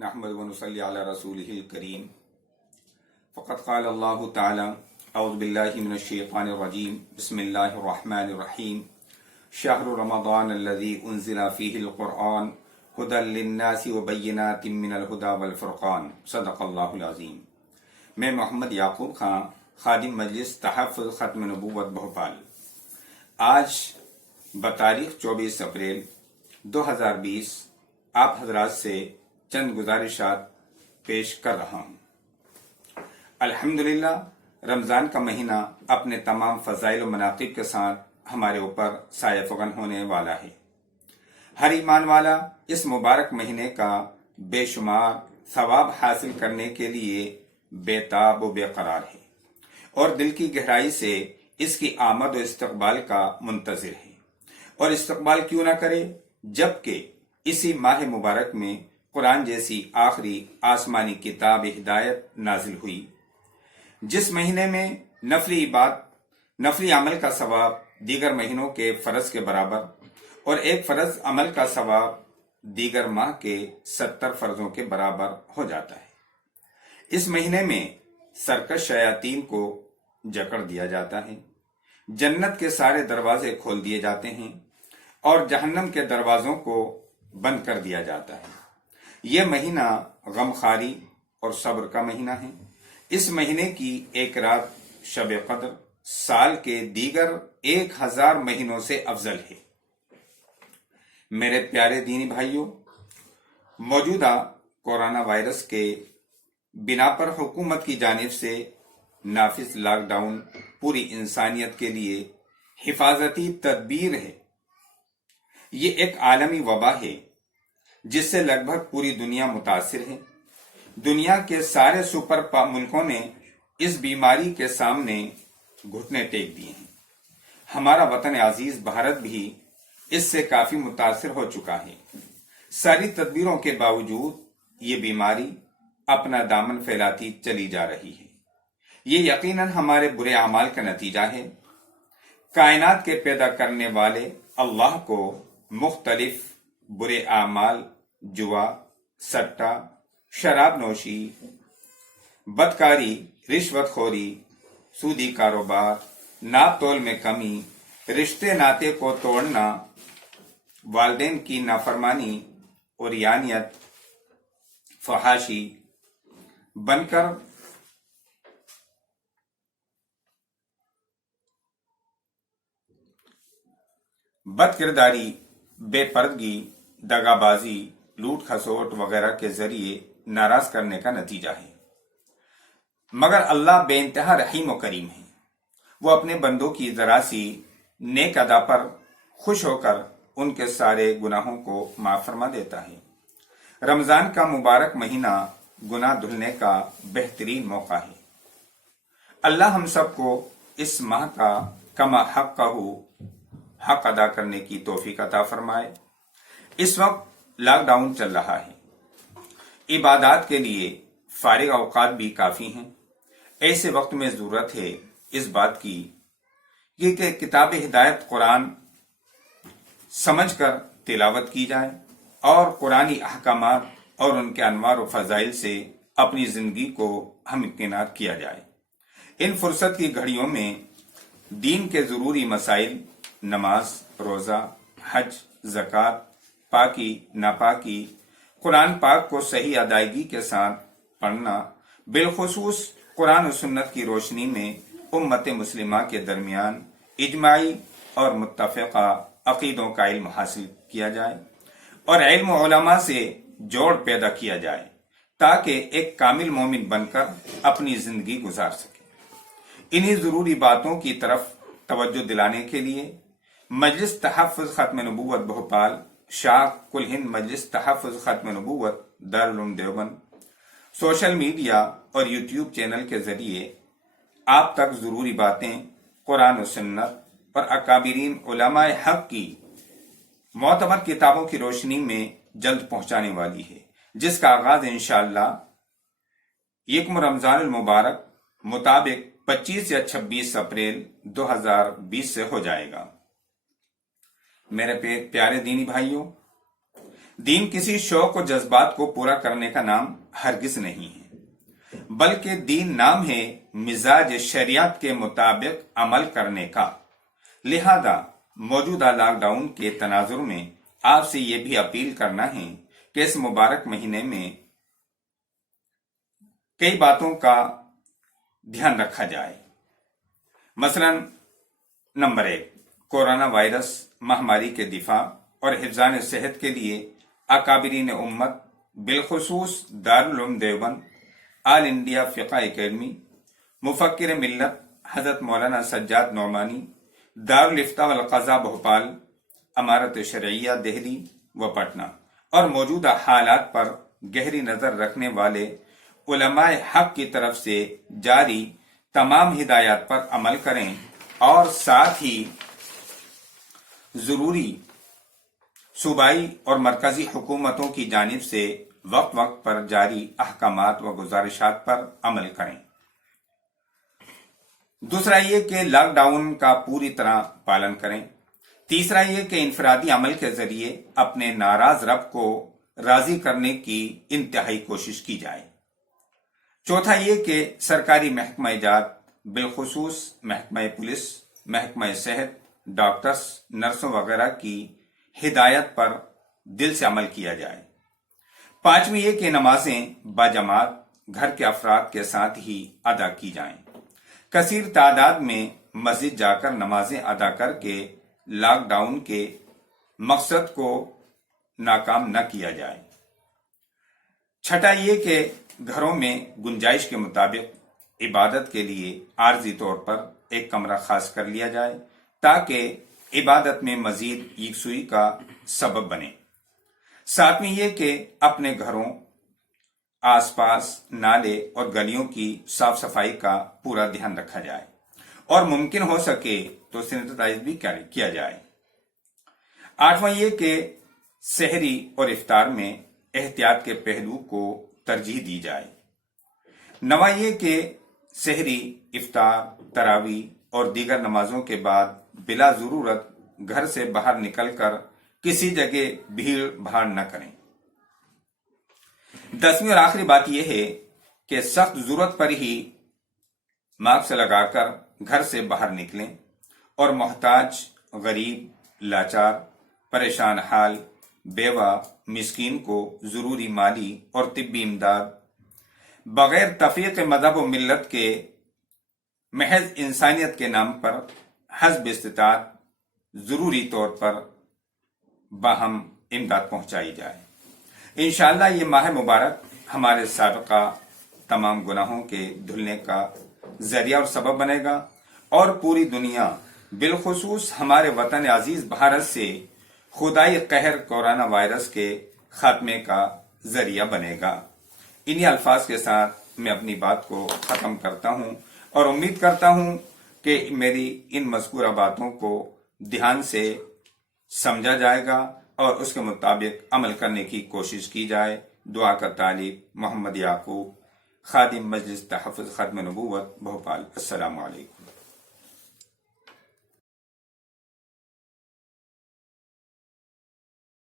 नहमदु व नुसल्ली अला रसूलिहिल करीम। फ़क़द क़ाल अल्लाहु तआला अऊज़ु बिल्लाहि मिनश शैतानिर रजीम बिस्मिल्लाहिर रहमानिर रहीम शहरु रमज़ान अल्लज़ी उन्ज़िला फ़ीहिल क़ुरआन हुदल लिन्नासि व बय्यिनातिम मिनल हुदा वल फ़ुरक़ान सदक़ल्लाहुल अज़ीम। मैं मोहम्मद याकूब खां, खादिम मजलिस तहफ़्फ़ुज़ ख़त्म नबूवत भोपाल, आज बतारीख 24 अप्रैल 2020 आप हजरात से चंद गुजारिशात पेश कर रहा हूँ। अल्हम्दुलिल्लाह, रमज़ान का महीना अपने तमाम फ़ज़ाइल व मनाक़िब के साथ हमारे ऊपर साया फ़गन होने वाला है। हर ईमान वाला इस मुबारक महीने का बेशुमार सवाब हासिल करने के लिए बेताब व बेकरार है और दिल की गहराई से इसकी आमद व इस्तक़बाल का मुंतज़िर है। और इस्तक़बाल क्यों ना करे जबकि इसी माह मुबारक में कुरान जैसी आखिरी आसमानी किताब हिदायत नाजिल हुई, जिस महीने में नफली अमल का सवाब दीगर महीनों के फर्ज के बराबर और एक फर्ज अमल का सवाब दीगर माह के 70 फर्जों के बराबर हो जाता है। इस महीने में सरकश शयातीन को जकड़ दिया जाता है, जन्नत के सारे दरवाजे खोल दिए जाते हैं और जहन्नम के दरवाजों को बंद कर दिया जाता है। यह महीना गमखारी और सब्र का महीना है। इस महीने की एक रात शब कद्र साल के दीगर 1000 महीनों से अफजल है। मेरे प्यारे दीनी भाइयों, मौजूदा कोरोना वायरस के बिना पर हुकूमत की जानिब से नाफिज लॉकडाउन पूरी इंसानियत के लिए हिफाजती तदबीर है। ये एक आलमी वबा है जिससे लगभग पूरी दुनिया मुतासिर है। दुनिया के सारे सुपर मुल्कों ने इस बीमारी के सामने घुटने टेक दिए हैं। हमारा वतन अजीज भारत भी इससे काफी मुतासिर हो चुका है। सारी तदबीरों के बावजूद ये बीमारी अपना दामन फैलाती चली जा रही है। ये यकीनन हमारे बुरे अमाल का नतीजा है। कायनात के पैदा करने वाले अल्लाह को मुख्तलिफ बुरे आमाल, जुआ, सट्टा, शराब नोशी, बदकारी, रिश्वतखोरी, सूदी कारोबार, नाप तोल में कमी, रिश्ते नाते को तोड़ना, वालिदैन की नाफरमानी और यानियत, फहाशी बनकर बदकिरदारी, बेपर्दगी, दगाबाजी, लूट खसोट वगैरह के जरिए नाराज करने का नतीजा है। मगर अल्लाह बेइंतहा रहीम व करीम है। वो अपने बंदों की जरा सी नेक अदा पर खुश होकर उनके सारे गुनाहों को माफ फरमा देता है। रमजान का मुबारक महीना गुनाह धुलने का बेहतरीन मौका है। अल्लाह हम सबको इस माह का कमा हक अदा करने की तौफीक अता फरमाए। इस वक्त लॉकडाउन चल रहा है। इबादत के लिए फारिग औकात भी काफी हैं। ऐसे वक्त में जरूरत है इस बात की कि किताब हिदायत कुरान समझकर तिलावत की जाए और कुरानी अहकामात और उनके अनवार व फजाइल से अपनी जिंदगी को हमकिनार किया जाए। इन फुर्सत की घड़ियों में दीन के जरूरी मसाइल, नमाज, रोजा, हज, ज़कात, पाकी, नापाकी, कुरान पाक को सही अदायगी के साथ पढ़ना, बिलखुसूस कुरान और सुन्नत की रोशनी में उम्मत मुस्लिमा के दरमियान इजमाई और मुत्तफ़िक़ा अक़ीदों का इल्म हासिल किया जाए और इल्म उलमा से जोड़ पैदा किया जाए ताकि एक कामिल मोमिन बनकर अपनी जिंदगी गुजार सके। इन्हीं जरूरी बातों की तरफ तवज्जो दिलाने के लिए मजलिस तहफ़्फ़ुज़ ख़त्म नबूवत भोपाल, शाह कुल हिंद मजलिस तहफ़्फ़ुज़ ख़त्म नबूवत दारुल उलूम देवबंद सोशल मीडिया और यूट्यूब चैनल के जरिए आप तक जरूरी बातें कुरान और सुन्नत और अकाबिरीन उलमाए हक की मोतबर किताबों की रोशनी में जल्द पहुंचाने वाली है, जिसका आगाज इंशाअल्लाह यकम रमजानुल मुबारक मुताबिक 25 या 26 अप्रैल 2020 से हो जाएगा। मेरे प्यारे दीनी भाइयों, دین کسی شوق و جذبات کو پورا کرنے کا نام ہرگز نہیں ہے، بلکہ دین نام ہے مزاج شریعت کے مطابق عمل کرنے کا۔ لہذا موجودہ لاک ڈاؤن کے تناظر میں آپ سے یہ بھی اپیل کرنا ہے کہ اس مبارک مہینے میں کئی باتوں کا دھیان رکھا جائے۔ مثلا نمبر 1، کورونا وائرس مہاماری کے دفاع اور حفظان صحت کے لیے اکابرین امت بالخصوص دارالعلوم دیوبند، آل انڈیا فقہ اکیڈمی، مفکر ملت حضرت مولانا سجاد نعمانی، دارالافتاء والقضاء بھوپال، امارت شرعیہ دہلی و پٹنہ اور موجودہ حالات پر گہری نظر رکھنے والے علماء حق کی طرف سے جاری تمام ہدایات پر عمل کریں، اور ساتھ ہی ضروری صوبائی اور مرکزی حکومتوں کی جانب سے وقت وقت پر جاری احکامات و گزارشات پر عمل کریں۔ دوسرا یہ کہ لاک ڈاؤن کا پوری طرح پالن کریں۔ تیسرا یہ کہ انفرادی عمل کے ذریعے اپنے ناراض رب کو راضی کرنے کی انتہائی کوشش کی جائے۔ چوتھا یہ کہ سرکاری محکمہ جات بالخصوص محکمہ پولیس، محکمہ صحت، ڈاکٹرز، نرسوں وغیرہ کی ہدایت پر دل سے عمل کیا جائے۔ پانچویں یہ کہ نمازیں باجماعت گھر کے افراد کے ساتھ ہی ادا کی جائیں۔ کثیر تعداد میں مسجد جا کر نمازیں ادا کر کے لاک ڈاؤن کے مقصد کو ناکام نہ کیا جائے۔ چھٹا یہ کہ گھروں میں گنجائش کے مطابق عبادت کے لیے عارضی طور پر ایک کمرہ خاص کر لیا جائے تاکہ عبادت میں مزید یکسوئی کا سبب بنے۔ ساتویں یہ کہ اپنے گھروں، آس پاس نالے اور گلیوں کی صاف صفائی کا پورا دھیان رکھا جائے اور ممکن ہو سکے تو سینیٹائز بھی کیا جائے۔ آٹھواں یہ کہ سحری اور افطار میں احتیاط کے پہلو کو ترجیح دی جائے۔ نواں یہ کہ سحری، افطار، تراویح اور دیگر نمازوں کے بعد بلا ضرورت گھر سے باہر نکل کر کسی جگہ بھیڑ بھاڑ نہ کریں۔ 10ویں اور آخری بات یہ ہے کہ سخت ضرورت پر ہی ماسک لگا کر گھر سے باہر نکلیں اور محتاج، غریب، لاچار، پریشان حال، بیوہ، مسکین کو ضروری مالی اور طبی امداد بغیر تفریق مذہب و ملت کے محض انسانیت کے نام پر حسب استطاعت ضروری طور پر باہم امداد پہنچائی جائے۔ انشاءاللہ یہ ماہ مبارک ہمارے سابقہ تمام گناہوں کے دھلنے کا ذریعہ اور سبب بنے گا اور پوری دنیا بالخصوص ہمارے وطن عزیز بھارت سے خدائی قہر کورونا وائرس کے خاتمے کا ذریعہ بنے گا۔ انہی الفاظ کے ساتھ میں اپنی بات کو ختم کرتا ہوں اور امید کرتا ہوں کہ میری ان مذکورہ باتوں کو دھیان سے سمجھا جائے گا اور اس کے مطابق عمل کرنے کی کوشش کی جائے۔ دعا کا طالب محمد یعقوب، خادم مجلس تحفظ ختم نبوت بھوپال۔ السلام علیکم۔